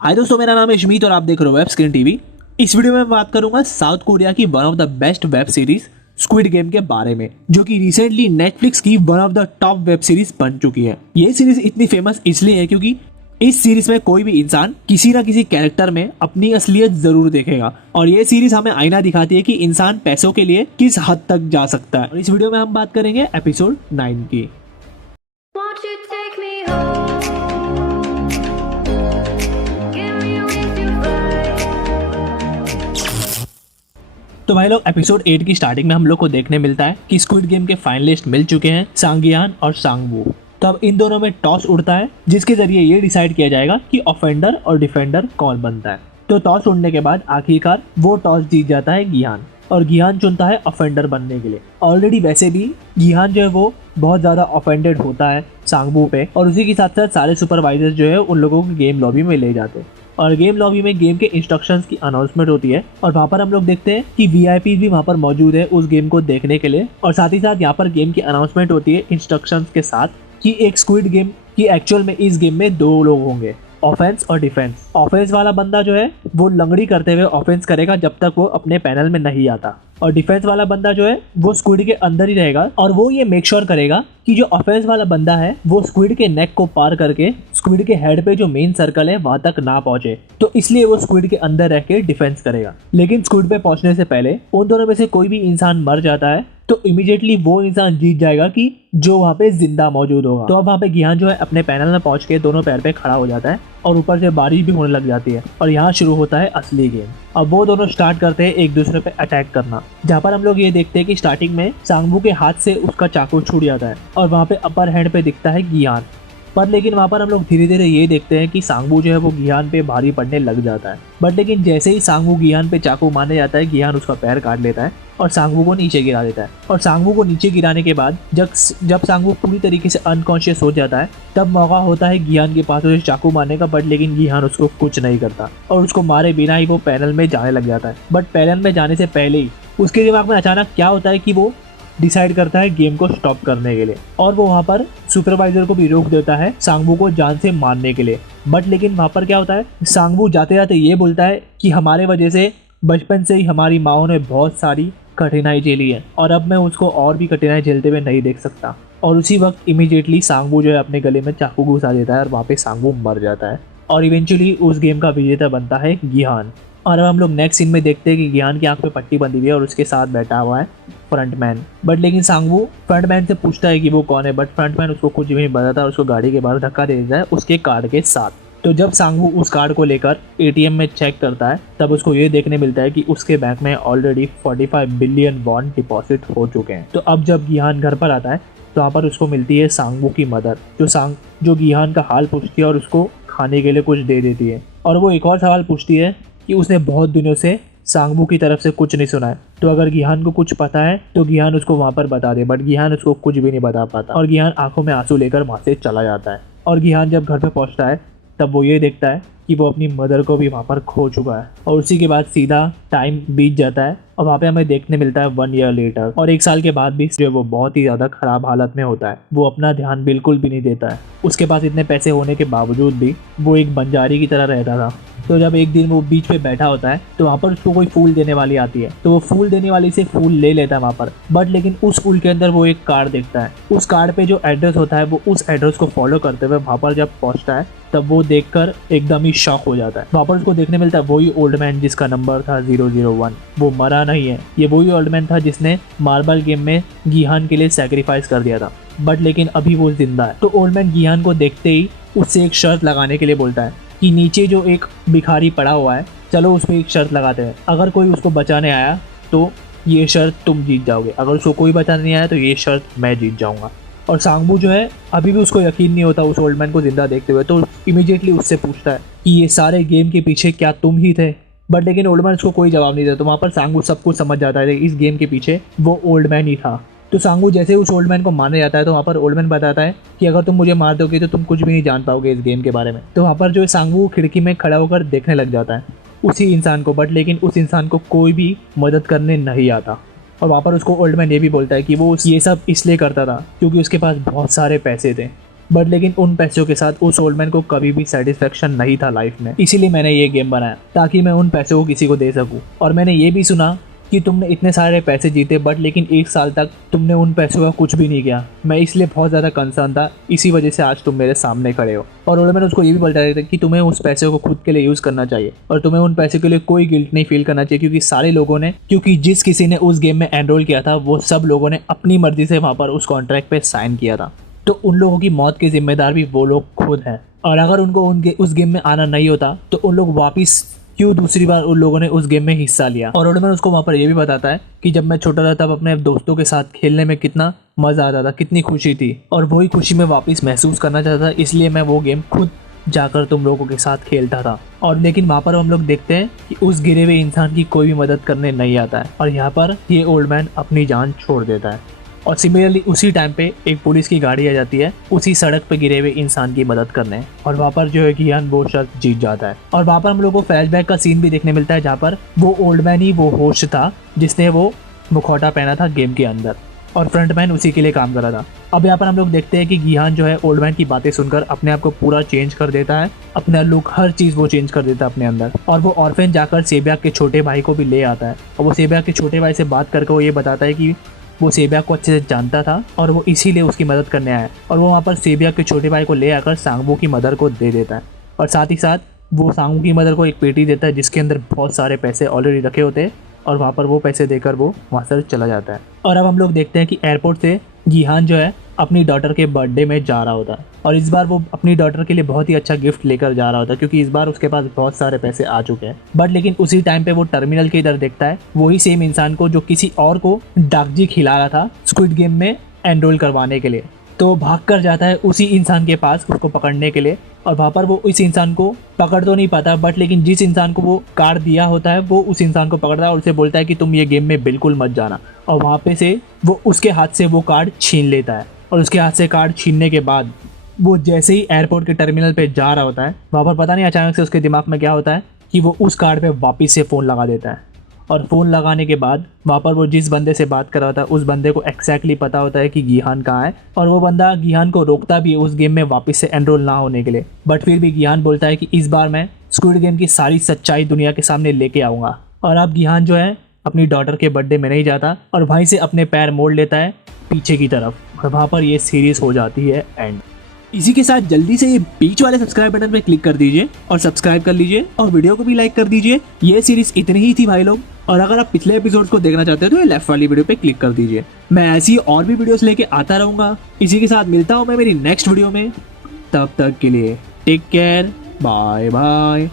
हाय दोस्तों, मेरा नाम है शमीत और आप देख रहे हो वेब स्क्रीन टीवी। इस वीडियो में मैं बात करूंगा साउथ कोरिया की one of the best web series squid game के बारे में, जो कि रिसेंटली नेटफ्लिक्स की one of the top web series बन चुकी है। ये सीरीज इतनी फेमस इसलिए है क्योंकि इस सीरीज में कोई भी इंसान किसी ना किसी कैरेक्टर में अपनी असलियत जरूर देखेगा और ये सीरीज हमें आईना दिखाती है कि इंसान पैसों के लिए किस हद तक जा सकता है। और इस वीडियो में हम बात करेंगे एपिसोड 9 की। Won't you take me home? Give me with your fire. तो भाई लोग, एपिसोड 8 की स्टार्टिंग में हम लोग को देखने मिलता है कि स्क्विड गेम के फाइनलिस्ट मिल चुके हैं, सांगियान और सांगवू। तो अब इन दोनों में टॉस उड़ता है जिसके जरिए ये डिसाइड किया जाएगा कि ऑफेंडर और डिफेंडर कौन बनता है। तो टॉस उड़ने के बाद आखिरकार वो टॉस जीत जाता है गिहान, और गिहान चुनता है ऑफेंडर बनने के लिए। ऑलरेडी वैसे भी गिहान जो है वो बहुत ज़्यादा ऑफेंडेड होता है सांगवू पे, और उसी के साथ साथ सारे सुपरवाइजर्स जो है उन लोगों को गेम लॉबी में ले जाते हैं और गेम लॉबी में गेम के इंस्ट्रक्शंस की अनाउंसमेंट होती है। और वहाँ पर हम लोग देखते हैं कि वीआईपी भी वहाँ पर मौजूद है उस गेम को देखने के लिए, और साथ ही साथ यहाँ पर गेम की अनाउंसमेंट होती है इंस्ट्रक्शंस के साथ कि एक स्क्विड गेम की एक्चुअल में इस गेम में 2 लोग होंगे, ऑफेंस और डिफेंस। ऑफेंस वाला बंदा जो है वो लंगड़ी करते हुए ऑफेंस करेगा जब तक वो अपने पैनल में नहीं आता, और डिफेंस वाला बंदा जो है वो स्क्विड के अंदर ही रहेगा और वो ये मेक श्योर करेगा कि जो ऑफेंस वाला बंदा है वो स्क्विड के नेक को पार करके स्क्विड के हेड पे जो मेन सर्कल है वहां तक ना पहुंचे। तो इसलिए वो स्क्विड के अंदर रह के डिफेंस करेगा। लेकिन स्क्विड पे पहुंचने से पहले उन दोनों में से कोई भी इंसान मर जाता है तो इमीडिएटली वो इंसान जीत जाएगा कि जो वहाँ पे जिंदा मौजूद होगा। तो अब वहाँ पे गिहान जो है अपने पैनल में पहुंच के दोनों पैर पे खड़ा हो जाता है और ऊपर से बारिश भी होने लग जाती है, और यहाँ शुरू होता है असली गेम। अब वो दोनों स्टार्ट करते हैं एक दूसरे पे अटैक करना, जहाँ पर हम लोग ये देखते हैं कि स्टार्टिंग में सांगवू के हाथ से उसका चाकू छूट जाता है और वहाँ पे अपर हैंड पे दिखता है गिहान। पर लेकिन वहाँ पर हम लोग धीरे धीरे ये देखते हैं कि सांगवू जो है वो गिहान पे भारी पड़ने लग जाता है। बट लेकिन जैसे ही सांगवू गिहान पे चाकू मारने जाता है, गिहान उसका पैर काट लेता है और सांगवू को नीचे गिरा देता है। और सांगवू को नीचे गिराने के बाद जब सांगवू पूरी तरीके से अनकॉन्शियस हो जाता है तब मौका होता है गिहान के पास उसे चाकू मारने का। बट लेकिन गिहान उसको कुछ नहीं करता और उसको मारे बिना ही वो पैनल में जाने लग जाता है। बट पैनल में जाने से पहले ही उसके दिमाग में अचानक क्या होता है कि वो डिसाइड करता है गेम को स्टॉप करने के लिए, और वो वहाँ पर सुपरवाइजर को भी रोक देता है सांगवू को जान से मारने के लिए। बट लेकिन वहाँ पर क्या होता है, सांगवू जाते जाते ये बोलता है कि हमारे वजह से बचपन से ही हमारी माओ ने बहुत सारी कठिनाई झेली है और अब मैं उसको और भी कठिनाई झेलते हुए नहीं देख सकता। और उसी वक्त इमीडिएटली सांगवू जो है अपने गले में चाकू घुसा देता है और वहाँ पे सांगवू मर जाता है, और इवेंचुअली उस गेम का विजेता बनता है गिहान। और अब हम लोग नेक्स्ट सीन में देखते हैं कि गिहान की आंख पे पट्टी बंधी हुई है और उसके साथ बैठा हुआ है फ्रंटमैन। बट लेकिन सांगवू फ्रंटमैन से पूछता है कि वो कौन है, बट फ्रंटमैन उसको कुछ भी नहीं बताता और उसको गाड़ी के बाहर धक्का दे देता है उसके कार्ड के साथ। तो जब सांगवू उस कार्ड को लेकर एटीएम में चेक करता है तब उसको ये देखने मिलता है कि उसके बैंक में ऑलरेडी 45 बिलियन वॉन डिपॉजिट हो चुके हैं। तो अब जब गिहान घर पर आता है तो वहाँ पर उसको मिलती है सांगवू की मदर, जो गिहान का हाल पूछती है और उसको खाने के लिए कुछ दे देती है। और वो एक और सवाल पूछती है कि उसने बहुत दिनों से सांगवू की तरफ से कुछ नहीं सुना है, तो अगर गिहान को कुछ पता है तो गिहान उसको वहाँ पर बता दे। बट गिहान उसको कुछ भी नहीं बता पाता और गिहान आंखों में आंसू लेकर वहाँ से चला जाता है। और गिहान जब घर पे पहुँचता है तब वो ये देखता है कि वो अपनी मदर को भी वहाँ पर खो चुका है, और उसी के बाद सीधा टाइम बीत जाता है और वहाँ पे हमें देखने मिलता है 1 ईयर लेटर। और 1 साल के बाद भी जो है वो बहुत ही ज़्यादा ख़राब हालत में होता है, वो अपना ध्यान बिल्कुल भी नहीं देता है। उसके पास इतने पैसे होने के बावजूद भी वो एक बंजारी की तरह रहता था। तो जब एक दिन वो बीच पे बैठा होता है तो वहाँ पर उसको कोई फूल देने वाली आती है, तो वो फूल देने वाली से फूल ले लेता है वहाँ पर। बट लेकिन उस फूल के अंदर वो एक कार्ड देखता है, उस कार्ड पे जो एड्रेस होता है वो उस एड्रेस को फॉलो करते हुए वहाँ पर जब पहुँचता है तब वो देखकर एकदम ही शॉक हो जाता है। वहाँ पर उसको देखने मिलता है वही ओल्ड मैन जिसका नंबर था 001। वो मरा नहीं है, ये वही ओल्ड मैन था जिसने मार्बल गेम में गिहान के लिए सैक्रिफाइस कर दिया था। बट लेकिन अभी वो जिंदा है। तो ओल्ड मैन गिहान को देखते ही उससे एक शर्त लगाने के लिए बोलता है कि नीचे जो एक भिखारी पड़ा हुआ है, चलो उस पर एक शर्त लगाते हैं, अगर कोई उसको बचाने आया तो ये शर्त तुम जीत जाओगे, अगर उसको कोई बचाने नहीं आया तो ये शर्त मैं जीत जाऊंगा। और सांगवू जो है अभी भी उसको यकीन नहीं होता उस ओल्ड मैन को जिंदा देखते हुए, तो इमीडिएटली उससे पूछता है कि ये सारे गेम के पीछे क्या तुम ही थे। बट लेकिन ओल्ड मैन उसको कोई जवाब नहीं देता, तो वहाँ पर सांगवू सब कुछ समझ जाता है इस गेम के पीछे वो ओल्ड मैन ही था। तो सांगवू जैसे उस ओल्ड मैन को मारने जाता है तो वहाँ पर ओल्ड मैन बताता है कि अगर तुम मुझे मार दोगे तो तुम कुछ भी नहीं जान पाओगे इस गेम के बारे में। तो वहाँ पर जो सांगवू खिड़की में खड़ा होकर देखने लग जाता है उसी इंसान को, बट लेकिन उस इंसान को कोई भी मदद करने नहीं आता। और वहाँ पर उसको ओल्ड मैन ये भी बोलता है कि वो ये सब इसलिए करता था क्योंकि उसके पास बहुत सारे पैसे थे बट लेकिन उन पैसों के साथ उस ओल्ड मैन को कभी भी सेटिस्फेक्शन नहीं था लाइफ में। इसीलिए मैंने ये गेम बनाया ताकि मैं उन पैसों को किसी को दे सकूं। और मैंने ये भी सुना कि तुमने इतने सारे पैसे जीते बट लेकिन 1 साल तक तुमने उन पैसों का कुछ भी नहीं किया। मैं इसलिए बहुत ज़्यादा कंसर्न था, इसी वजह से आज तुम मेरे सामने खड़े हो। और ओल्ड मैन उसको ये भी बता रहे थे कि तुम्हें उस पैसे को खुद के लिए यूज़ करना चाहिए और तुम्हें उन पैसे के लिए कोई गिल्ट नहीं फील करना चाहिए, क्योंकि सारे लोगों ने, क्योंकि जिस किसी ने उस गेम में एनरोल किया था वो सब लोगों ने अपनी मर्जी से वहाँ पर उस कॉन्ट्रैक्ट पे साइन किया था। तो उन लोगों की मौत के जिम्मेदार भी वो लोग खुद हैं। और अगर उनको उस गेम में आना नहीं होता तो उन लोग वापस क्यों दूसरी बार उन लोगों ने उस गेम में हिस्सा लिया। और ओल्ड मैन उसको वहाँ पर ये भी बताता है कि जब मैं छोटा था तब अपने दोस्तों के साथ खेलने में कितना मज़ा आता था, कितनी खुशी थी, और वही खुशी मैं वापस महसूस करना चाहता था, इसलिए मैं वो गेम खुद जाकर तुम लोगों के साथ खेलता था। और लेकिन वहाँ पर हम लोग देखते हैं कि उस गिरे हुए इंसान की कोई भी मदद करने नहीं आता है और यहाँ पर ये ओल्ड मैन अपनी जान छोड़ देता है। और सिमिलरली उसी टाइम पे एक पुलिस की गाड़ी आ जाती है उसी सड़क पे गिरे हुए इंसान की मदद करने, और वहाँ पर जो है गियान वो शख्स जीत जाता है। और वहाँ पर हम लोग को फ्लैशबैक का सीन भी देखने मिलता है जहाँ पर वो ओल्ड मैन ही वो होस्ट था जिसने वो मुखौटा पहना था गेम के अंदर, और फ्रंटमैन उसी के लिए काम कर रहा था। अब यहाँ पर हम लोग देखते हैं कि गियान जो है ओल्ड मैन की बातें सुनकर अपने आप को पूरा चेंज कर देता है, अपना लुक हर चीज़ वो चेंज कर देता है अपने अंदर। और वो ऑर्फेन जाकर सेबियाक के छोटे भाई को भी ले आता है और वो सेबियाक के छोटे भाई से बात करके वो ये बताता है कि वो सेबियाक को अच्छे से जानता था और वो इसीलिए उसकी मदद करने आया। और वो वहाँ पर सेबियाक के छोटे भाई को ले आकर सांगवू की मदर को दे देता है, और साथ ही साथ वो सांगवू की मदर को एक पेटी देता है जिसके अंदर बहुत सारे पैसे ऑलरेडी रखे होते हैं, और वहाँ पर वो पैसे देकर वो वहाँ से चला जाता है। और अब हम लोग देखते हैं कि एयरपोर्ट से गिहान जो है अपनी डॉटर के बर्थडे में जा रहा होता है, और इस बार वो अपनी डॉटर के लिए बहुत ही अच्छा गिफ्ट लेकर जा रहा होता है क्योंकि इस बार उसके पास बहुत सारे पैसे आ चुके हैं। बट लेकिन उसी टाइम पे वो टर्मिनल के इधर देखता है वही सेम इंसान को जो किसी और को डाकजी खिला रहा था स्क्विड गेम में एनरोल करवाने के लिए। तो भाग कर जाता है उसी इंसान के पास उसको पकड़ने के लिए, और वहाँ पर वो इस इंसान को पकड़ तो नहीं पाता, बट लेकिन जिस इंसान को वो कार्ड दिया होता है वो उस इंसान को पकड़ता है और उसे बोलता है कि तुम ये गेम में बिल्कुल मत जाना। और वहाँ पे से वो उसके हाथ से वो कार्ड छीन लेता है, और उसके हाथ से कार्ड छीनने के बाद वो जैसे ही एयरपोर्ट के टर्मिनल पे जा रहा होता है वहाँ पर पता नहीं अचानक से उसके दिमाग में क्या होता है कि वो उस कार्ड पे वापस से फ़ोन लगा देता है। और फ़ोन लगाने के बाद वहाँ पर वो जिस बंदे से बात कर रहा था उस बंदे को एक्जैक्टली पता होता है कि गिहान कहाँ है, और वो बंदा गिहान को रोकता भी है उस गेम में वापस से एनरोल ना होने के लिए। बट फिर भी गिहान बोलता है कि इस बार मैं स्क्विड गेम की सारी सच्चाई दुनिया के सामने लेके आऊँगा। और अब गिहान जो है अपनी डॉटर के बर्थडे में नहीं जाता और वहीं से अपने पैर मोड़ लेता है पीछे की तरफ, और वहाँ पर ये सीरीज़ हो जाती है एंड। इसी के साथ जल्दी से ये बीच वाले सब्सक्राइब बटन पे क्लिक कर दीजिए और सब्सक्राइब कर लीजिए और वीडियो को भी लाइक कर दीजिए। ये सीरीज इतनी ही थी भाई लोग, और अगर आप पिछले एपिसोड्स को देखना चाहते हो तो ये लेफ्ट वाली वीडियो पे क्लिक कर दीजिए। मैं ऐसी और भी वीडियोस लेके आता रहूँगा। इसी के साथ मिलता हूँ मैं मेरी नेक्स्ट वीडियो में, तब तक के लिए टेक केयर, बाय बाय।